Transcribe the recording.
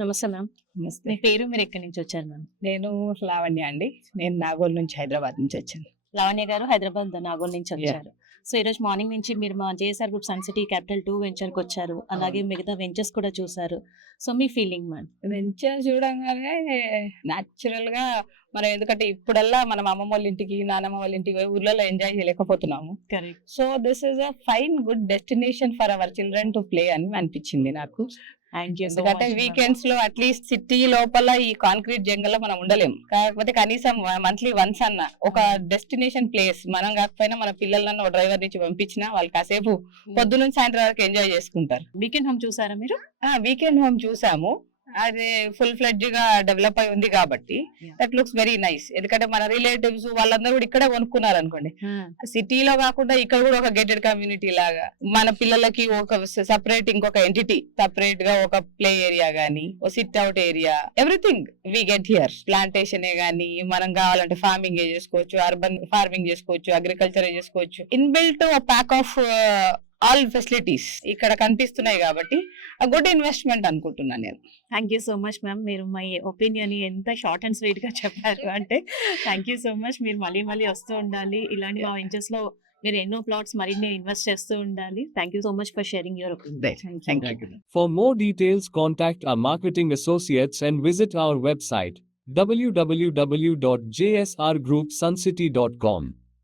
నమస్తే మ్యామ్. నమస్తే. మీ పేరు, మీరు ఎక్కడి నుంచి వచ్చారు మ్యామ్? నేను లావణ్య అండి. నేను నాగోల్ నుంచి హైదరాబాద్ నుంచి వచ్చాను. లావణ్య గారు హైదరాబాద్ నాగోల్ నుంచి వచ్చారు. సో ఈ రోజు మార్నింగ్ నుంచి మీరు మా JSR group Sun City capital 2 వెంచర్కి వచ్చారు. అలాగే మిగతా వెంచర్స్ కూడా చూసారు. సో మీ ఫీలింగ్ మ్యామ్? వెంచర్ చూడంగానే న్యాచురల్ గా మనం, ఎందుకంటే ఇప్పుడల్లా మనం అమ్మమ్మ వాళ్ళ ఇంటికి, నానమ్మ వాళ్ళ ఇంటికి పోయి ఊర్లలో ఎంజాయ్ చేయలేకపోతున్నాము. Correct. So this is a fine good destination for our children to play అని అనిపించింది నాకు. ఎందుకంటే వీకెండ్స్ లో అట్లీస్ట్ సిటీ లోపల ఈ కాంక్రీట్ జంగల్ లో మనం ఉండలేం. కాకపోతే కనీసం మంత్లీ వన్స్ అన్న ఒక డెస్టినేషన్ ప్లేస్, మనం కాకపోయినా మన పిల్లలన్నా ఒక డ్రైవర్ నుంచి పంపించినా వాళ్ళు కాసేపు పొద్దు నుంచి సాయంత్రం వరకు ఎంజాయ్ చేసుకుంటారు. వీకెండ్ హోమ్ చూసారా మీరు? వీకెండ్ హోమ్ చూసాము. అది ఫుల్ ఫ్లెడ్జ్ గా డెవలప్ అయి ఉంది కాబట్టి దట్ లుక్స్ వెరీ నైస్. ఎందుకంటే మన రిలేటివ్స్ వాళ్ళందరూ కూడా ఇక్కడే కొనుక్కున్నారు అనుకోండి. సిటీలో కాకుండా ఇక్కడ కూడా ఒక గేటెడ్ కమ్యూనిటీ లాగా మన పిల్లలకి ఒక సపరేట్ ఇంకొక ఎంటిటీ, సపరేట్ గా ఒక ప్లే ఏరియా గానీ, ఒక sit out area, everything we get here. Plantation గానీ, మనం కావాలంటే ఫార్మింగ్ చేసుకోవచ్చు, అర్బన్ ఫార్మింగ్ చేసుకోవచ్చు, అగ్రికల్చర్ చేసుకోవచ్చు. Inbuilt pack of all facilities ఇక్కడ కనిపిస్తున్నాయి కాబట్టి గుడ్ ఇన్వెస్ట్మెంట్ అనుకుంటున్నాను నేను. Thank you so much ma'am. మీరు మై ఒపీనియన్ ఎంత షార్ట్ అండ్ స్వీట్ గా చెప్పారు అంటే థ్యాంక్ యూ సో మచ్. మీరు మళ్ళీ వస్తూ ఉండాలి. ఇలాంటి మా వెంచర్స్ లో మీరు ఎన్నో ప్లాట్స్ మరిన్ని ఇన్వెస్ట్ చేస్తూ ఉండాలి. Thank you so much for sharing your opinion. Thank you. For more details, contact our marketing associates and visit our website www.jsrgroupsuncity.com.